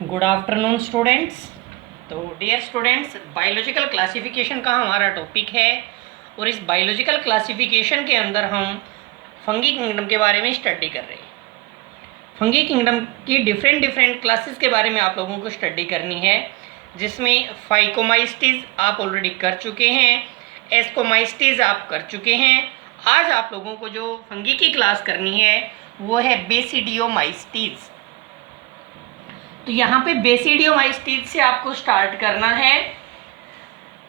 Good afternoon students. तो dear students, biological classification का हमारा टॉपिक है और इस बायोलॉजिकल क्लासिफिकेशन के अंदर हम फंगी किंगडम के बारे में स्टडी कर रहे हैं। फंगी किंगडम की डिफरेंट क्लासेस के बारे में आप लोगों को स्टडी करनी है, जिसमें फाइकोमाइस्टीज आप ऑलरेडी कर चुके हैं, एस्कोमाइस्टीज आप कर चुके हैं। आज आप लोगों को जो फंगी की क्लास करनी है वो है बेसिडियोमाइस्टीज। तो यहाँ पे बेसिडियोमाइस्टीज से आपको स्टार्ट करना है।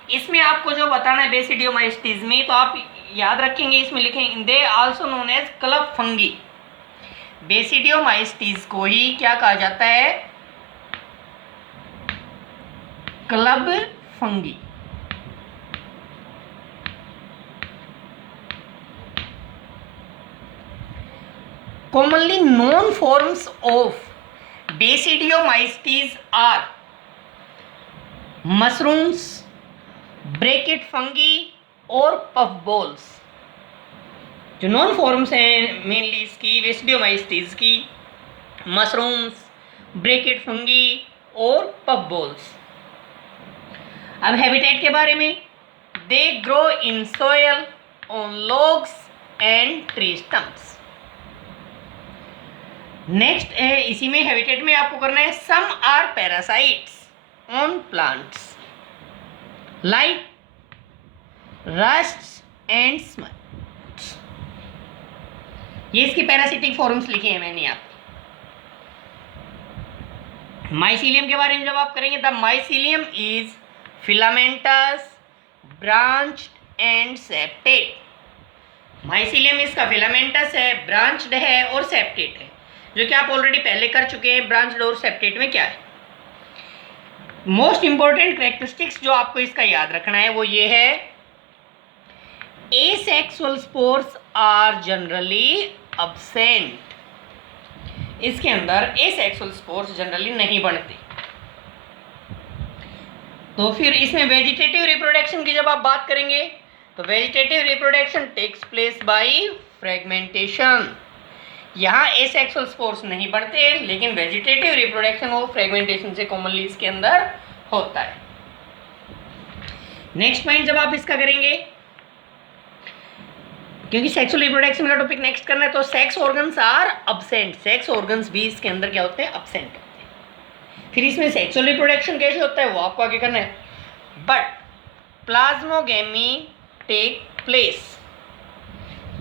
इसमें आपको जो बताना है बेसिडियोमाइस्टीज में, तो आप याद रखेंगे, इसमें लिखेंगे they also known as club fungi. Basidiomycetes को ही क्या कहा जाता है? Club fungi. commonly known forms of Basidiomystes are mushrooms, bracket fungi और puffballs। जो नॉन फॉर्म्स हैं मेनली इसकी बेसिडियोमाइस्टीज की, मशरूम्स, ब्रेकेट फंगी और पफबॉल्स। अब हैबिटेट के बारे में, they grow in soil on logs and tree stumps. Next है, इसी में हैबिटेट में आपको करना है, some are parasites on plants like rust and smuts. ये इसकी पैरासिटिक फॉर्म्स लिखे हैं मैंने आप। माइसीलियम के बारे में जब आप करेंगे, the mycelium is filamentous, branched and septate. Mycelium इसका फिलामेंटस है, ब्रांच्ड है और सेप्टेड है, जो कि आप ऑलरेडी पहले कर चुके हैं। ब्रांच्ड और सेप्टेड में क्या है? मोस्ट इंपॉर्टेंट कैरेक्टरिस्टिक्स जो आपको इसका याद रखना है वो ये है, asexual spores are generally absent. इसके अंदर एसेक्सुअल स्पोर्स जनरली नहीं बनते। तो फिर इसमें वेजिटेटिव रिप्रोडक्शन की जब आप बात करेंगे, तो vegetative reproduction takes place by fragmentation. यहाँ एसेक्सुअल स्पोर्स नहीं बनते, लेकिन वेजिटेटिव रिप्रोडक्शन और फ्रेगमेंटेशन से कॉमनली इसके अंदर होता है। नेक्स्ट पॉइंट जब आप इसका करेंगे, क्योंकि सेक्सुअल रिप्रोडक्शन का टॉपिक नेक्स्ट करना है, तो sex organs are absent. Sex organs भी इसके अंदर क्या होते हैं? अब्सेंट होते हैं। फिर इसमें सेक्सुअल रिप्रोडक्शन कैसे होता है वो आपको आगे करना है। But plasmogamy take place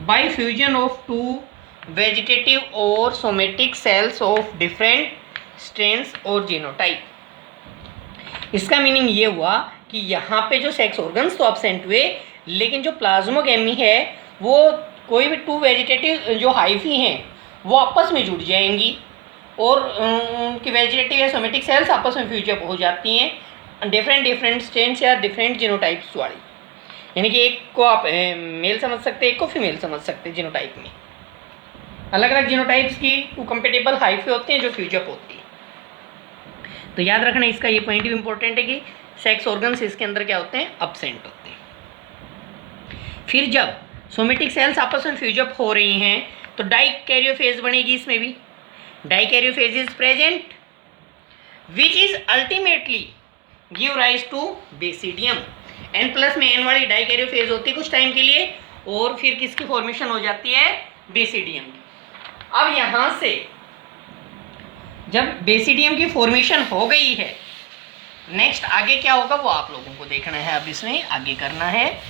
by fusion of two vegetative और somatic cells of different strains और जीनोटाइप। इसका मीनिंग ये हुआ कि यहाँ पे जो सेक्स ऑर्गन्स तो अब्सेंट हुए, लेकिन जो प्लाज्मोगेमी है वो कोई भी टू वेजिटेटिव जो हाइफी हैं वो आपस में जुड़ जाएंगी और उनकी वेजिटेटिव या सोमेटिक सेल्स आपस में फ्यूजअप हो जाती हैं डिफरेंट स्ट्रेन्स या डिफरेंट जीनोटाइप्स वाली। यानी कि एक को आप मेल समझ सकते हैं, एक को फीमेल समझ सकते हैं। जीनोटाइप में अलग अलग जीनोटाइप्स की टू कंपेटेबल हाइफी होते हैं जो फ्यूजअप होती है। तो याद रखना इसका ये पॉइंट भी इंपॉर्टेंट है कि सेक्स ऑर्गन्स इसके अंदर क्या होते हैं? अब्सेंट होते हैं। फिर जब सोमेटिक सेल्स आपस में फ्यूजअप हो रही हैं तो डाइकैरियोफेज बनेगी। इसमें भी dikaryophase is present which is ultimately give rise to basidium. N plus में एन वाली डाइकैरियोफेज होती है कुछ टाइम के लिए, और फिर किसकी फॉर्मेशन हो जाती है? बेसिडियम की। अब यहाँ से जब बेसिडियम की फॉर्मेशन हो गई है, नेक्स्ट आगे क्या होगा वो आप लोगों को देखना है। अब इसमें आगे करना है,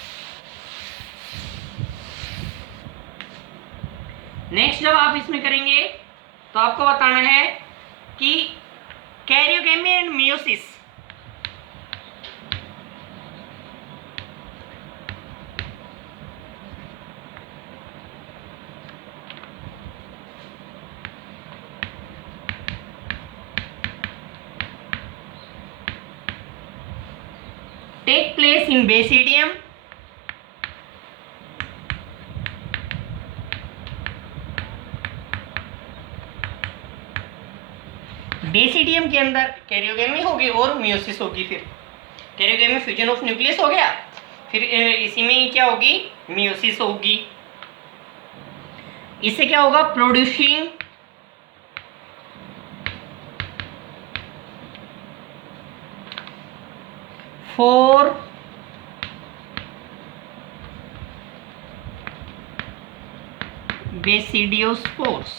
नेक्स्ट जब आप इसमें करेंगे तो आपको बताना है कि karyogamy and meiosis. take place in basidium basidium के अंदर कैरियोगेमी होगी और मियोसिस होगी। फिर कैरियोगेमी फ्यूजन ऑफ न्यूक्लियस हो गया, फिर इसी में क्या होगी? मियोसिस होगी। इससे क्या होगा? Producing 4 basidiospores.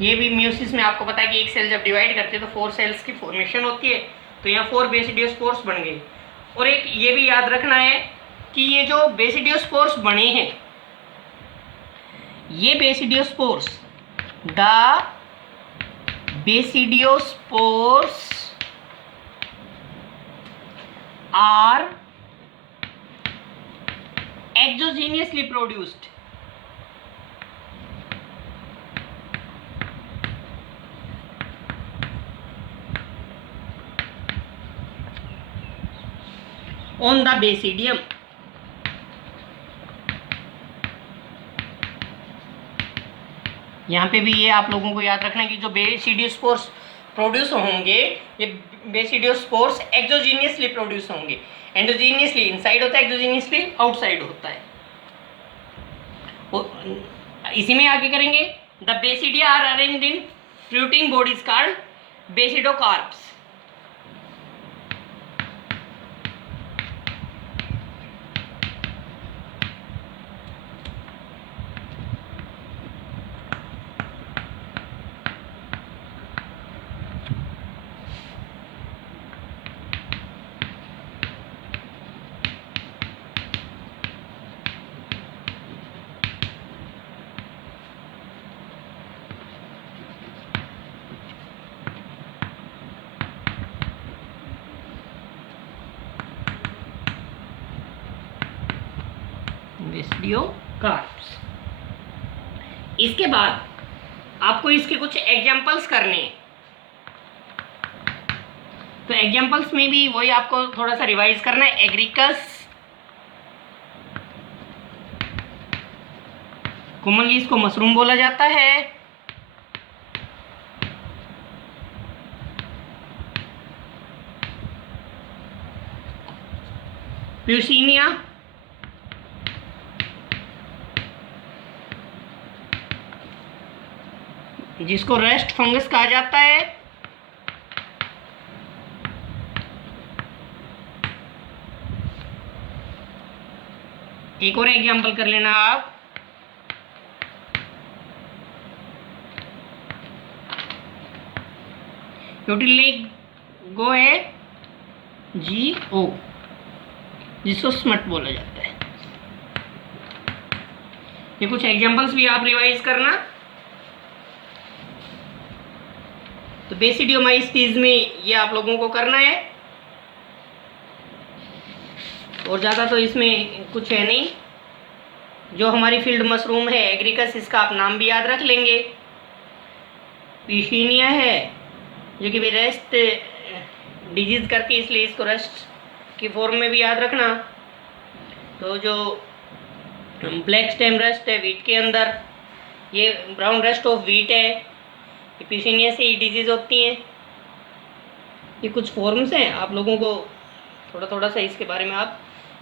ये भी म्यूसिस में आपको पता है कि एक सेल जब डिवाइड करते हैं तो 4 सेल्स की फॉर्मेशन होती है, तो यहाँ 4 बेसिडियोस्पोर्स बन गए। और एक ये भी याद रखना है कि ये जो बेसिडियोस्पोर्स बने हैं, ये basidiospores, the basidiospores are exogenously produced, on the basidium। यहाँ पे भी ये आप लोगों को याद रखना है कि जो बेसिडियोस्पोर्स प्रोड्यूस होंगे, ये बेसिडियोस्पोर्स एक्सोजीनियसली प्रोड्यूस होंगे। एंडोजीनियसली इनसाइड होता है, एक्सोजीनियसली आउटसाइड होता है। इसी में आगे करेंगे, the basidia are arranged in fruiting bodies called basidocarps. Basidiocarps. इसके बाद आपको इसके कुछ एग्जाम्पल्स करने हैं, तो एग्जाम्पल्स में भी वही आपको थोड़ा सा रिवाइज करना है। एग्रिकस, कॉमनली इसको मशरूम बोला जाता है। प्यूसिनिया, जिसको रेस्ट फंगस कहा जाता है। एक और एग्जांपल कर लेना आप, यूटिलिगो है GO, जिसको स्मट बोला जाता है। ये कुछ एग्जांपल्स भी आप रिवाइज करना। तो बेसिडियोमाइसीज में ये आप लोगों को करना है, और ज़्यादा तो इसमें कुछ है नहीं। जो हमारी फील्ड मशरूम है एग्रिकस, इसका आप नाम भी याद रख लेंगे। पीशीनिया है जो कि रेस्ट डिजीज करती है, इसलिए इसको रेस्ट की फॉर्म में भी याद रखना। तो जो ब्लैक स्टेम रेस्ट है वीट के अंदर, ये ब्राउन रेस्ट ऑफ वीट है, ये पीशीनिया से ही डिजीज होती हैं। ये कुछ फॉर्म्स हैं, आप लोगों को थोड़ा थोड़ा सा इसके बारे में आप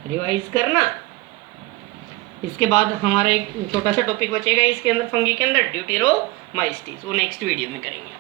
रिवाइज करना। इसके बाद हमारा एक छोटा सा टॉपिक बचेगा इसके अंदर, फंगी के अंदर, ड्यूटेरोमाइसीज, वो नेक्स्ट वीडियो में करेंगे।